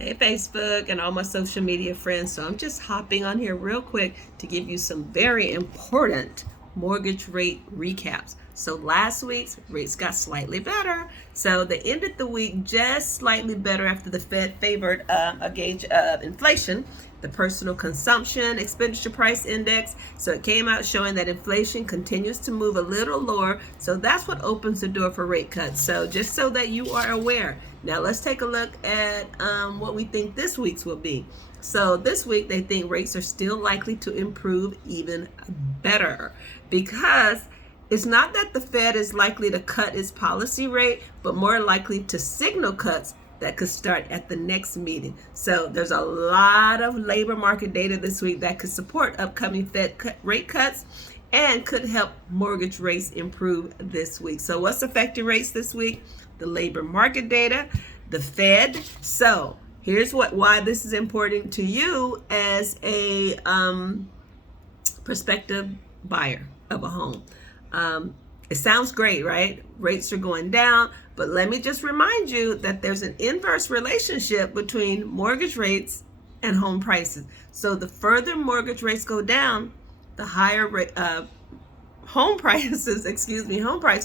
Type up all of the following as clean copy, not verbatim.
Hey, Facebook and all my social media friends. So I'm just hopping on here real quick to give you some very important mortgage rate recaps. So last week's rates got slightly better. So they ended the week just slightly better after the Fed favored a gauge of inflation, the personal consumption expenditure price index. So it came out showing that inflation continues to move a little lower. So that's what opens the door for rate cuts. So just so that you are aware. Now let's take a look at what we think this week's will be. So this week they think rates are still likely to improve even better because it's not that the Fed is likely to cut its policy rate, but more likely to signal cuts that could start at the next meeting. So there's a lot of labor market data this week that could support upcoming Fed rate cuts and could help mortgage rates improve this week. So what's affecting rates this week? The labor market data, the Fed. So here's why this is important to you as a prospective buyer of a home. It sounds great, right? Rates are going down, but let me just remind you that there's an inverse relationship between mortgage rates and home prices. So the further mortgage rates go down, the higher home prices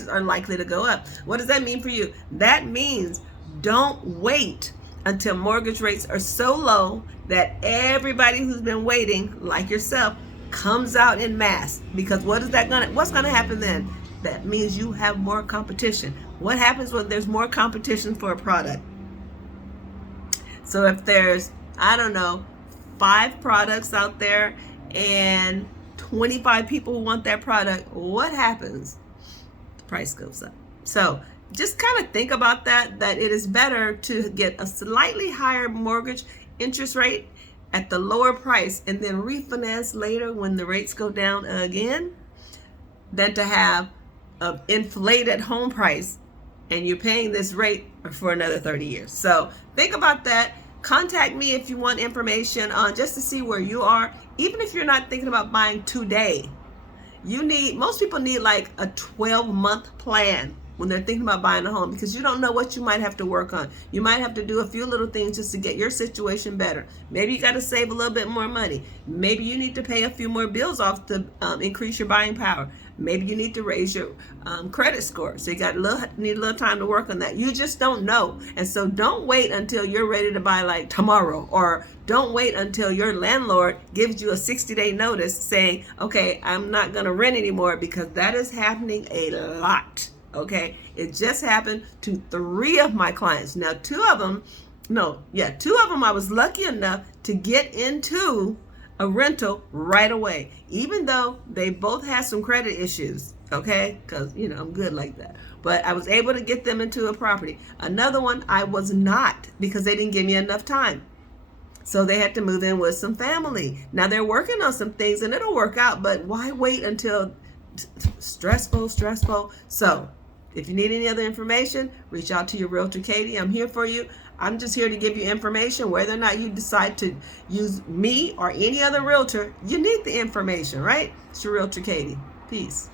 are likely to go up. What does that mean for you? That means don't wait until mortgage rates are so low that everybody who's been waiting, like yourself, comes out in mass. Because what's gonna happen then? That means you have more competition. What happens when there's more competition for a product? So if there's, I don't know, 5 products out there and 25 people who want that product, what happens? The price goes up. So just kind of think about that it is better to get a slightly higher mortgage interest rate at the lower price and then refinance later when the rates go down again than to have an inflated home price and you're paying this rate for another 30 years. So think about that. Contact me if you want information on just to see where you are. Even if you're not thinking about buying today, most people need like a 12-month plan when they're thinking about buying a home, because you don't know what you might have to work on. You might have to do a few little things just to get your situation better. Maybe you got to save a little bit more money. Maybe you need to pay a few more bills off to increase your buying power. Maybe you need to raise your credit score. So you need a little time to work on that. You just don't know. And so don't wait until you're ready to buy like tomorrow, or don't wait until your landlord gives you a 60-day notice saying, okay, I'm not going to rent anymore, because that is happening a lot. Okay, it just happened to 3 of my clients. Now, 2 of them I was lucky enough to get into a rental right away, even though they both had some credit issues. Okay, because I'm good like that. But I was able to get them into a property. Another one I was not, because they didn't give me enough time. So they had to move in with some family. Now they're working on some things and it'll work out, but why wait until stressful? So if you need any other information, reach out to your realtor, Katie. I'm here for you. I'm just here to give you information. Whether or not you decide to use me or any other realtor, you need the information, right? It's your realtor, Katie. Peace.